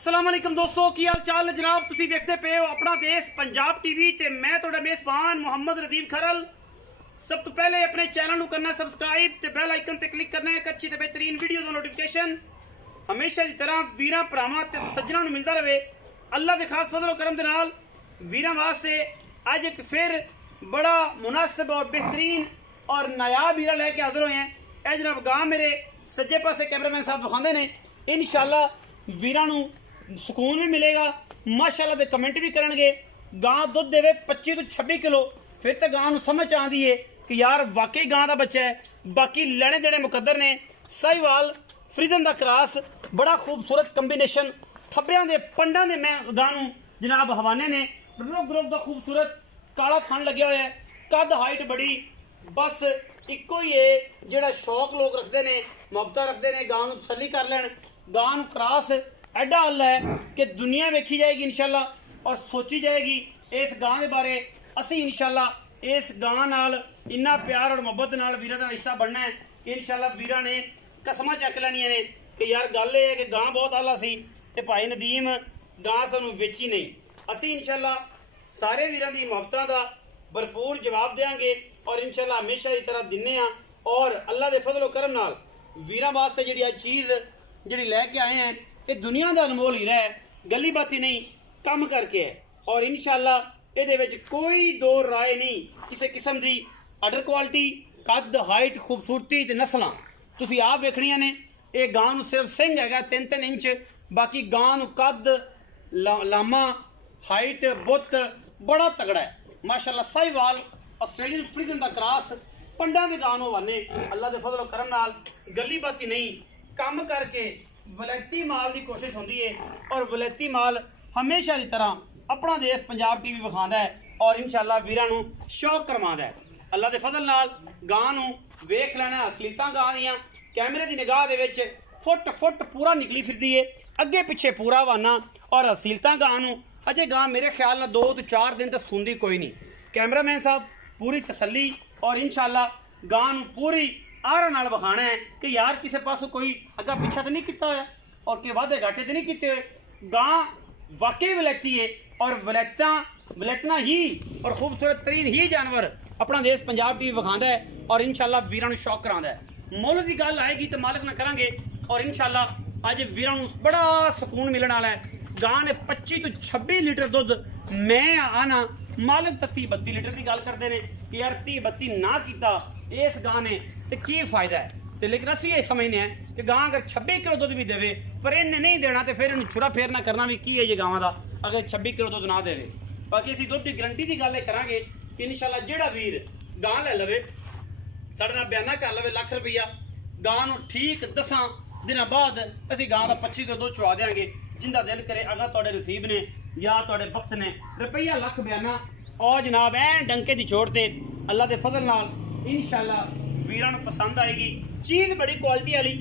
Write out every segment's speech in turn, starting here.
अस्सलाम वालेकुम दोस्तों, की हाल चाल है जनाब। तुसी देखते पे हो अपना देश पंजाब टीवी ते मैं तुहाडा मेजबान मोहम्मद रदीफ खरल। सब तो पहले अपने चैनल नू करना सब्सक्राइब ते बेल आइकन ते क्लिक करना है। अच्छी ते बेहतरीन वीडियो दा नोटिफिकेशन हमेशा की तरह वीरां भरावां ते सज्जनां नू मिलता रहे। अल्लाह दे खास फजल करम दे नाल वीरां वास्ते अज एक फिर बड़ा मुनासिब और बेहतरीन और नायाब वीरा लैके हाजिर होए हैं। ए जनाब गां मेरे सज्जे पासे कैमरामैन साहब दिखाते ने। इंशाअल्लाह वीरां नू सुकून भी मिलेगा, माशाअल्लाह दे कमेंट भी करनगे। गां दुध देवे 25 तो 26 किलो, फिर तो गां नू समझ आती है कि यार वाकई गां का बच्चा है। बाकी लेने देने मुकद्दर ने। साहिवाल फ्रीजन का क्रॉस, बड़ा खूबसूरत कंबीनेशन, थब्बियां दे पंडां दे मैं गां नू जनाब हवाने ने। रुग रुग का खूबसूरत काला थन लग्या हुआ है, कद हाइट बड़ी। बस इको ही है जिहड़ा शौक लोग रखते हैं, मुहब्बत रखते हैं, गां नू तसल्ली कर लैन। गां नू क्रॉस एडा हल है कि दुनिया वेखी जाएगी इंशाअल्लाह और सोची जाएगी इस गां के बारे। असी इंशाअल्लाह इस गां नाल इन्ना प्यार और मुहब्बत नाल वीरां दा रिश्ता बनना है। इंशाअल्लाह वीरां ने कसमां चक लैनियां ने कि यार गल ये है कि गां बहुत आला सी ते भाई नदीम गां सानू वेची नहीं। असी इंशाअल्लाह सारे वीरां दी मुहब्बतां दा भरपूर जवाब देंगे और इंशाअल्लाह हमेशा की तरह दिन्ने आ। और अल्लाह दे फजल करम नाल वीरां वास्ते जिहड़ी आ चीज़ जिहड़ी लैके आए हैं ये दुनिया का अनमोल हीरा है, गली बाती नहीं, कम करके है। और इंशाअल्लाह ये कोई दो राय नहीं किसी किस्म की अडर क्वालिटी, कद, हाइट, खूबसूरती ते नस्लां तुसी आप वेखणियां ने। ये गां नू सिर्फ सिंह हैगा 3-3 इंच, बाकी गां नू कद, लामा, हाइट, बुत बड़ा तगड़ा है माशाअल्लाह। साहिवाल ऑस्ट्रेलियन फ्रीजन का क्रॉस, पंडा के गां नू हवाने। अल्लाह के फजल करम नाल गली बाती नहीं, कम करके वलैती माल की कोशिश होती है। और वलैती माल हमेशा की तरह अपना देश पंजाब टीवी विखांदा है और इंशाअल्लाह वीरां नू शौक करवांदा है। अल्लाह के फजल नाल गां नू वेख लेना। असलीतां गां दियां कैमरे की निगाह दे विच फुट फुट पूरा निकली फिरदी है, अगे पिछे पूरा वाना। और असलीतां गां नू अजे गां मेरे ख्याल नाल 2 तो 4 दिन तक सुनदी कोई नहीं। कैमरामैन साहब पूरी तसल्ली और इंशाअल्लाह गां नू पूरी आरा नाल विखाना है कि यार किसी पासों कोई अगा पिछा तो नहीं किया होया और कि वादे घाटे तो नहीं किए हुए। गां वाकई वलैती है और वलैतना ही और खूबसूरत तरीन ही जानवर अपना देश पंजाब टीवी विखांदा है और इंशाअल्लाह वीरां नू शौक करांदा है। मुल की गल आएगी तो मालिक ना करांगे और इंशाअल्लाह अज वीरां नू बड़ा सुकून मिलने वाला है। गां ने 25 तो 26 लीटर दुध, मैं आना मालिक तो 30-32 लीटर की गल करते हैं कि यार 30-32 ना किया इस गां ने तो की फायदा है। तो लेकिन असी ये समझने हैं कि गां अगर 26 किलो दुध भी देवे पर इन्हें नहीं देना तो फिर छुरा फेरना करना भी की है ये गांव का अगर 26 किलो दुध ना देवे। बाकी असी दुध की गारंटी की गल करांगे कि इंशाअल्लाह जिहड़ा वीर गां ले लवे साडे नाल बयाना कर लवे लाख रुपया, गां नू ठीक 10 दिनों बाद असी गां का 25 किलो दुध चुवा देंगे। जिंदा दिल करे अगर तुहाडे नसीब ने या तुहाडे वक्त ने रुपया लाख बयाना और जनाब ऐन डंके की छोड़ ते अल्लाह के फजल नाल इंशाअल्लाह वीरां नू पसंद आएगी। चीज़ बड़ी क्वालिटी वाली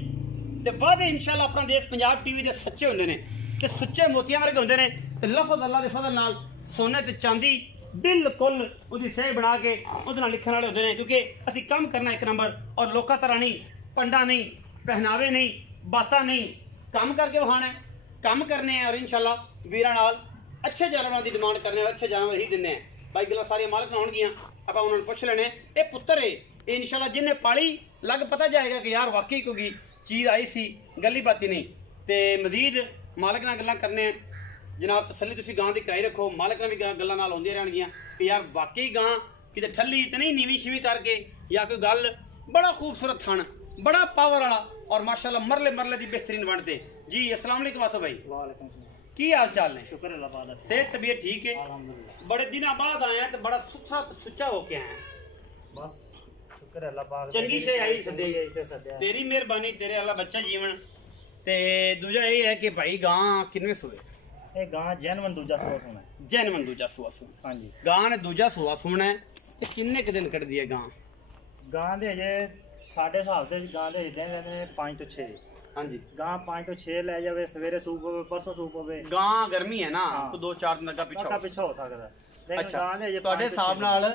ते वादे इंशाअल्लाह अपना देश पंजाब टीवी के सच्चे होंदे ने ते सच्चे मोतियां वर्गे होंदे ने ते लफज अल्लाह के फजल नाल सोने ते चांदी बिल्कुल उसकी सही बना के उहदे नाल लिखण वाले होंदे ने। क्योंकि असीं काम करना एक नंबर और लोकां तरह नहीं, पंडा नहीं, पहनावे नहीं, बातां नहीं, काम करके विखाना है, काम करने हैं और इंशाअल्लाह वीरां नाल अच्छे जानवरों की डिमांड करने और अच्छे जानवर ही दिंदे हैं। भाई गल्लां सारियां मालक नाल होणगियां, आपां उन्हां नूं पुछ लैणे। ये पुत्तर है ये इंशाअल्लाह जिन्हें पाली लग पता जाएगा कि यार वाकई कोई चीज़ आई सी, गली बाती नहीं। तो मजीद मालक नाल गल्लां करने जनाब तसल्ली तुसीं गां दी कराई रखो। मालक नाल भी गल्लां नाल होंदियां रहणगियां कि यार वाकई गां किते ठल्ली तो नहीं नीवी शिवी करके या कोई गल। बड़ा खूबसूरत थन, बड़ा पावर वाला और माशाअल्लाह मरले मरले की बेहतरीन बनते जी। अस्सलाम वालेकुम वासो भाई, की हाल चाल ने? शुक्र अल्लाह, सेहत तबीयत ठीक है? बड़े दिनों बाद आए हैं तो बड़ा सुथरा सुच्चा होके आए हैं। बस शुक्र अल्लाह पाक, चंगी से आई सदे तेरी मेहरबानी, तेरे अल्लाह बच्चा जीवन। ते दूजा ये है कि भाई गां किन्ने सूए? ये गां जैनवन दूजा सूआ सुना है। जैनवन दूजा सूआ सुना? हां जी। गां ने दूजा सूआ सुना है ते किन्ने क दिन कट दिए गां? गां दे जे साडे हिसाब से गां दे देने 5 तो 6। हां जी। गां 5 तो 6 ले जावे, सवेरे सूप होवे, परसों सूप होवे। गां गर्मी है ना तो 2-4 दिन लगा पिछा हो सकदा है। लेकिन अच्छा, गां दे जे ਤੁਹਾਡੇ ਹਿਸਾਬ ਨਾਲ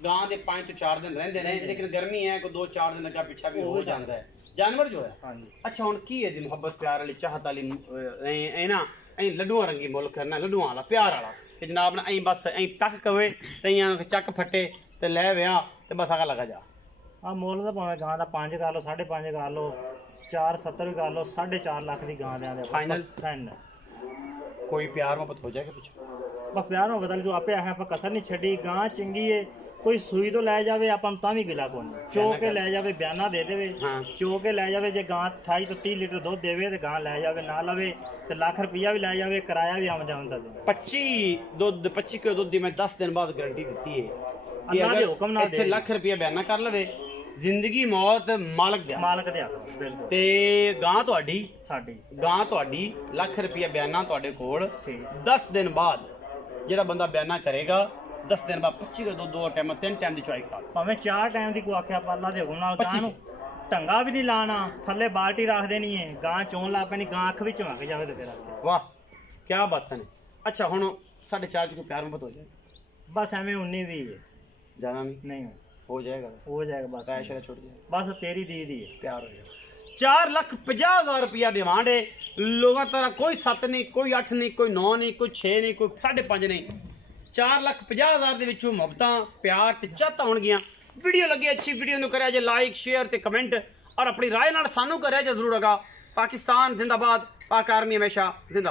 गां दे 5 तो 4 दिन रहंदे ने, लेकिन गर्मी है को 2-4 दिन लगा पिछा भी हो जाता है जानवर जो है। हां जी। अच्छा हुन की है जी मुहब्बत प्यार वाली चाहत वाली ए ना ऐं लड्डूआं रंगी मुल करना, लड्डूआं वाला प्यार वाला कि जनाब ने ऐं बस ऐं तक कवे ते चक फटे ते लै विया ते बस आगा लगा जा। आ मुल तो भावें गां दा 5 कर लो 5.5 कर लो 4.70 भी कर लो 4.5 लाख की गां देंगे फाइनल। फाइनल कोई प्यार मोहब्बत हो जाएगा पिछू बस प्यार मोहब्बत वाली जो आपे आए आप कसर नहीं छड़ी। गां चंगी है, कोई सूई तो लै जावे आपां तां भी गिला कोनी, चो के लै जावे बयाना दे देवे, चो के लै जावे जे गां 28 तो 30 लीटर दूध देवे ते गां लै जावे, ना लवे ते लाख रुपया भी लै जावे, किराया भी आम जान दा 25 किलो दूध दी मैं 10 दिन बाद गारंटी दी है। अल्लाह दे हुक्म ना दे लाख रुपया बयाना कर लवे, जिंदगी मौत मालक दे बिल्कुल ते गां तुहाडी साडी गां तुहाडी लाख रुपया बयाना तुहाडे कोल 10 दिन बाद जेड़ा बंदा बयाना करेगा 10 दिन बाद 25 किलो दूध 2 टाइम 3 टाइम दी चवाई खा भावें 4 टाइम दी को आख्या अल्लाह दे हुक्म नाल गां नूं ढंगा भी नहीं लाना, थल्ले बाल्टी रख देनी है, गां चोन ला पैनी, गां अख भी झमक जावे ते फिर वाह क्या बात है। अच्छा हुण 4.5 को प्यार मोहब्बत हो जाए बस एवें 19 भी है ज्यादा नहीं हो जाएगा बस ऐशा छूट जाएगा बस तेरी दीदी है प्यार हो जाएगा। 4,50,000 रुपया डिमांड है लोगों तरह, कोई 7 नहीं, कोई 8 नहीं, कोई 9 नहीं, कोई 6 नहीं, कोई 5.5 नहीं, 4,50,000 ਦੇ ਵਿੱਚੋਂ ਮੁਹੱਬਤਾਂ ਪਿਆਰ ਤੇ ਚਾਹਤਾਂ ਹੋਣਗੀਆਂ। ਵੀਡੀਓ ਲੱਗੀ ਅੱਛੀ, ਵੀਡੀਓ ਨੂੰ ਕਰਿਆ ਜੇ ਲਾਈਕ ਸ਼ੇਅਰ ਤੇ ਕਮੈਂਟ ਔਰ ਆਪਣੀ ਰਾਏ ਨਾਲ ਸਾਨੂੰ ਕਰਿਆ ਜੇ ਜ਼ਰੂਰ ਹੈਗਾ। ਪਾਕਿਸਤਾਨ ਜ਼ਿੰਦਾਬਾਦ, ਪਾਕ ਆਰਮੀ ਹਮੇਸ਼ਾ ਜ਼ਿੰਦਾਬਾਦ।